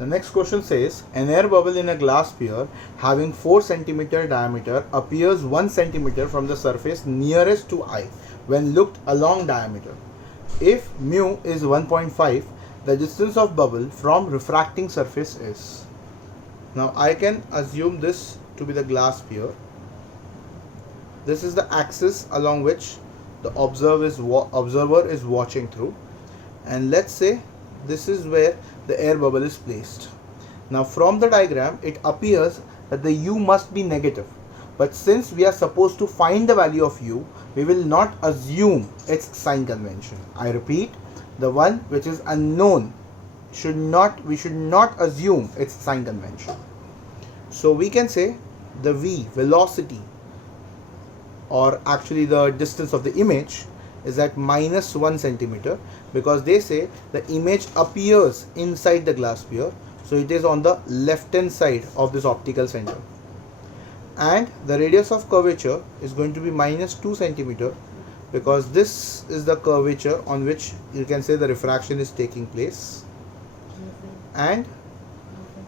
The next question says, an air bubble in a glass sphere having 4 cm diameter appears 1 cm from the surface nearest to eye when looked along diameter. If mu is 1.5, the distance of bubble from refracting surface is. Now I can assume this to be the glass sphere. This is the axis along which the observer is watching through, and let's say this is where the air bubble is placed. Now from the diagram it appears that the u must be negative, but since we are supposed to find the value of u, we will not assume its sign convention. I repeat, the one which is unknown we should not assume its sign convention. So we can say the v, velocity, or actually the distance of the image, is at minus 1 centimeter, because they say the image appears inside the glass sphere, so it is on the left hand side of this optical center, and the radius of curvature is going to be minus 2 centimeter, because this is the curvature on which you can say the refraction is taking place, and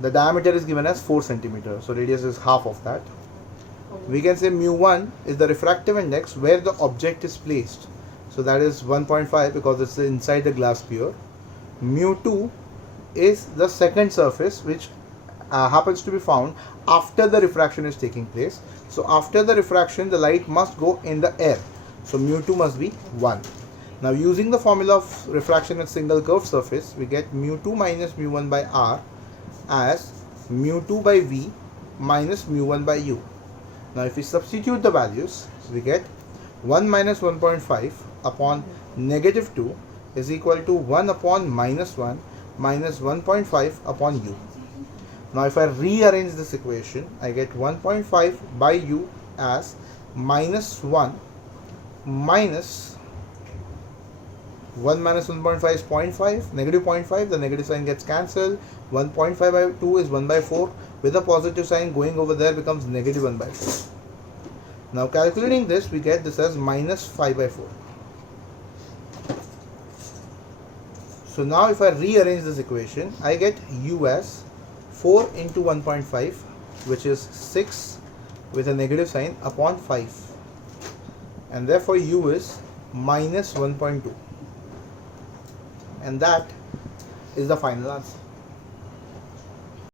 the diameter is given as 4 centimeter, so radius is half of that. We can say mu1 is the refractive index where the object is placed, so that is 1.5 because it's inside the glass sphere. Mu2 is the second surface which happens to be found after the refraction is taking place. So after the refraction the light must go in the air, so mu2 must be 1. Now using the formula of refraction with single curved surface, we get mu2 minus mu1 by r as mu2 by v minus mu1 by u. Now if we substitute the values, we get 1 minus 1.5 upon negative 2 is equal to 1 upon minus 1 minus 1.5 upon u. Now if I rearrange this equation, I get 1.5 by u as minus 1 minus 1 minus 1.5 is 0.5, negative 0.5, the negative sign gets cancelled. 1.5 by 2 is 1 by 4, with a positive sign going over there becomes negative 1 by 4. Now calculating this, we get this as minus 5 by 4. So now if I rearrange this equation, I get u as 4 into 1.5, which is 6 with a negative sign upon 5, and therefore u is minus 1.2, and that is the final answer.